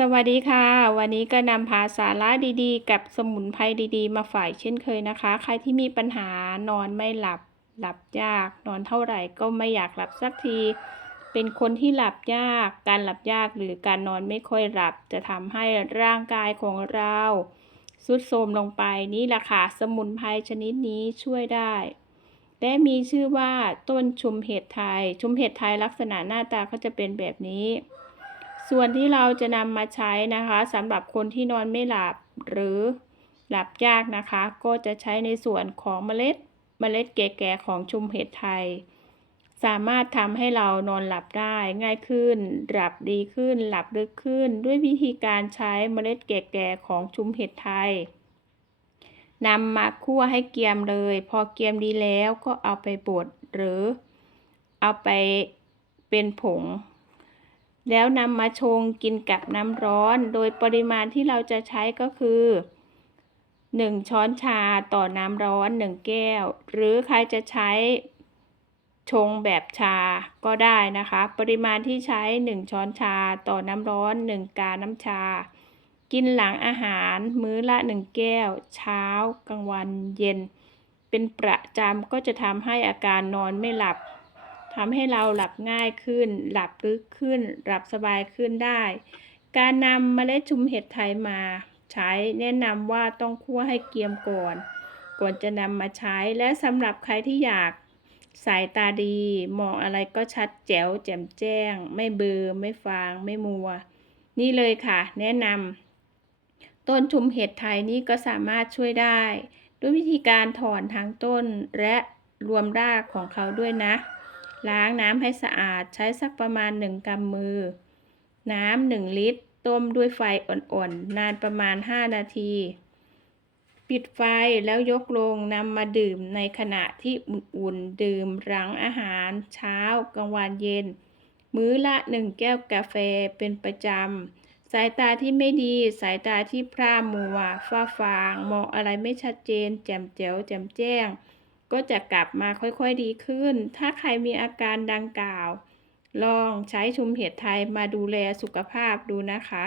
สวัสดีค่ะ วันนี้ก็นำพาสาระดีๆ กับสมุนไพรดีๆ มาฝ่ายเช่นเคยนะคะ ใครที่มีปัญหานอนไม่หลับ หลับยาก นอนเท่าไหร่ก็ไม่อยากหลับสักที เป็นคนที่หลับยาก การหลับยากหรือการนอนไม่ค่อยหลับ จะทำให้ร่างกายของเราทรุดโทรมลงไปนี่แหละค่ะสมุนไพรชนิดนี้ช่วยได้ และมีชื่อว่าต้นชุมเห็ดไทย ชุมเห็ดไทยลักษณะหน้าตาก็จะเป็นแบบนี้ ส่วนที่เราจะนำมาใช้นะคะสำหรับคนที่นอนไม่หลับหรือหลับยากนะคะ ก็จะใช้ในส่วนของเมล็ดเมล็ดแก่ๆของชุมเห็ดไทย สามารถทำให้เรานอนหลับได้ง่ายขึ้น หลับดีขึ้น หลับลึกขึ้น ด้วยวิธีการใช้เมล็ดแก่ๆของชุมเห็ดไทยนำมาคั่วให้เกรียมเลย พอเกรียมดีแล้วก็เอาไปบดหรือ เอาไปเป็นผง แล้วนำมาชงกินกับน้ำร้อน โดยปริมาณที่เราจะใช้ก็คือ 1 ช้อนชาต่อน้ำร้อน 1 แก้ว หรือใครจะใช้ชงแบบชาก็ได้นะคะ ปริมาณที่ใช้ 1 ช้อนชาต่อน้ำร้อน 1 กาน้ำชา กินหลังอาหารมื้อละ 1 แก้ว เช้ากลางวันเย็น เป็นประจำก็จะทำให้อาการนอนไม่หลับ ทำให้เราหลับง่ายขึ้น หลับลึกขึ้น หลับสบายขึ้นได้ การนำเมล็ดชุมเห็ดไทยมาใช้แนะนำว่าต้องคั่วให้เกรียมก่อน ก่อนจะนำมาใช้ และสำหรับใครที่อยากสายตาดี มองอะไรก็ชัดแจ๋วแจ่มแจ้ง ไม่เบอไม่ฟาง ไม่มัว นี่เลยค่ะ แนะนำต้นชุมเห็ดไทยนี่ก็สามารถช่วยได้ ด้วยวิธีการถอนทั้งต้นและรวมรากของเขาด้วยนะ ล้างน้ำให้สะอาดใช้สักประมาณ 1กำมือ น้ำ1ลิตร ต้มด้วยไฟอ่อนๆ นานประมาณ 5 นาที ปิดไฟแล้วยกลงนำมาดื่มในขณะที่อุ่นๆ ดื่มหลังอาหาร เช้ากลางวันเย็น มื้อละ 1 แก้วกาแฟเป็นประจำ สายตาที่ไม่ดีสายตาที่พร่ามัว ฟ้าฟาง มองอะไรไม่ชัดเจน แจ่มแจ๋วแจ่มแจ้ง ก็จะกลับมาค่อยๆดีขึ้น ถ้าใครมีอาการดังกล่าว ลองใช้ชุมเห็ดไทยมาดูแลสุขภาพดูนะคะ